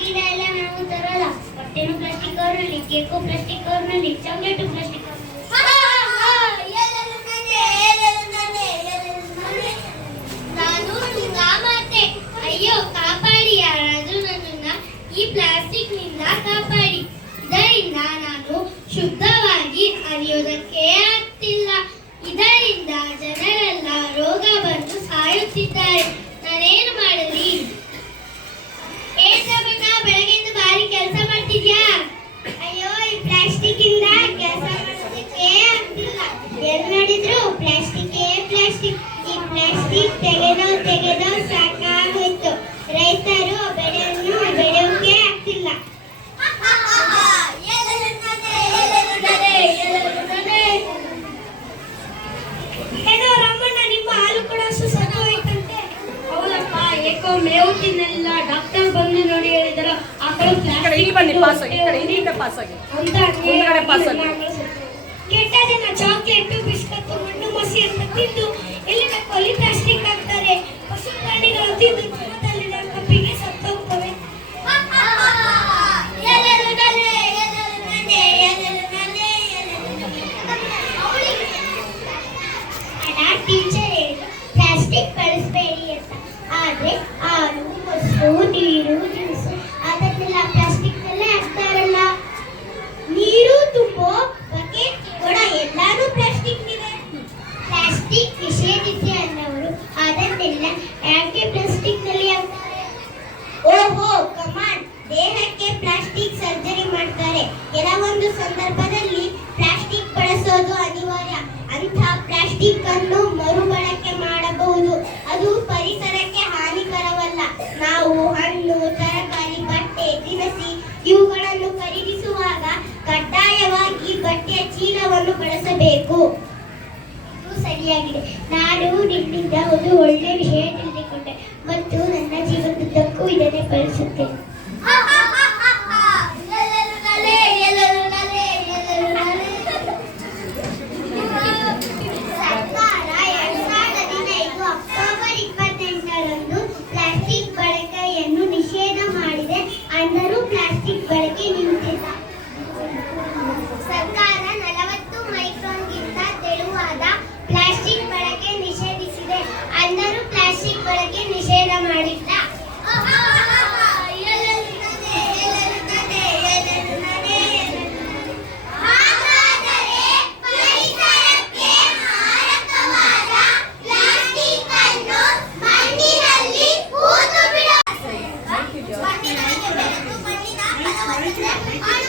ಗಿಡ ಎಲ್ಲ ನಾವು ತರಲ್ಲ ಹೊಟ್ಟೆನೂ ಪ್ಲಾಸ್ಟಿಕ್ ಕವರ್ನಲ್ಲಿ ಕೇಕು ಪ್ಲಾಸ್ಟಿಕ್ ಕವರ್ನಲ್ಲಿ ಚಾಕ್ಲೇಟು ಪ್ಲಾಸ್ಟಿಕ್ ಅಯ್ಯೋ, ಕಾಪಾಡಿ ಯಾರಾದರೂ ನಾನು ಈ ಪ್ಲಾಸ್ಟಿಕ್ನಿಂದ ಕಾಪಾಡಿ. ಇದರಿಂದ ನಾನು ಶುದ್ಧವಾಗಿ ಅರಿಯೋದಕ್ಕೆ ಆಗ್ತಿಲ್ಲ. ಇದರಿಂದ ಜನರೆಲ್ಲ ರೋಗ ಸಾಯುತ್ತಿದ್ದಾರೆ. ತೆಗೆದು ತೆಗೆದು ಸಾಕಾಗೋಯ್ತು. ರೈತರು ಬೆಳೆಯನ್ನು ಬೆಳೆಯೋಕೆ ಆಗ್ತಿಲ್ಲ ಏನೋ ರಾಮಣ್ಣ ನಿಮ್ಮ ಏಕೋ ಡಾಕ್ಟರ್ ಬಂದು ನೋಡಿ ಹೇಳಿದ್ರು. ಕೆಟ್ಟ ದಿನ ಚಾಕ್ಲೇಟ್ ಬಿಸ್ಕತ್ ಮಣ್ಣು ಮಸಿ ಅಂತ ತಿಂದು ಓಹೋ ಕಮಾನ್ ದೇಹಕ್ಕೆ ಪ್ಲಾಸ್ಟಿಕ್ ಸರ್ಜರಿ ಮಾಡ್ತಾರೆ. ಕೆಲವೊಂದು ಸಂದರ್ಭದಲ್ಲಿ ಪ್ಲಾಸ್ಟಿಕ್ ಬಳಸೋದು ಅನಿವಾರ್ಯ. ಅಂತ ಪ್ಲಾಸ್ಟಿಕ್ ಅನ್ನು ಮರುಬಳಕೆ ಮಾಡಬಹುದು. ಅದು ಪರಿಸರಕ್ಕೆ ಹಾನಿಕರವಲ್ಲ. ನಾವು ಹಣ್ಣು, ತರಕಾರಿ, ಬಟ್ಟೆ, ದಿನಸಿ ಇವುಗಳನ್ನು ಖರೀದಿಸುವಾಗ ಕಡ್ಡಾಯವಾಗಿ ಬಟ್ಟೆಯ ಚೀಲವನ್ನು ಬಳಸಬೇಕು. ಸರಿಯಾಗಿದೆ. ನಾನು ನಿಮ್ಮಿಂದ ಒಂದು ಒಳ್ಳೆ ವಿಷಯ decir que Thank you.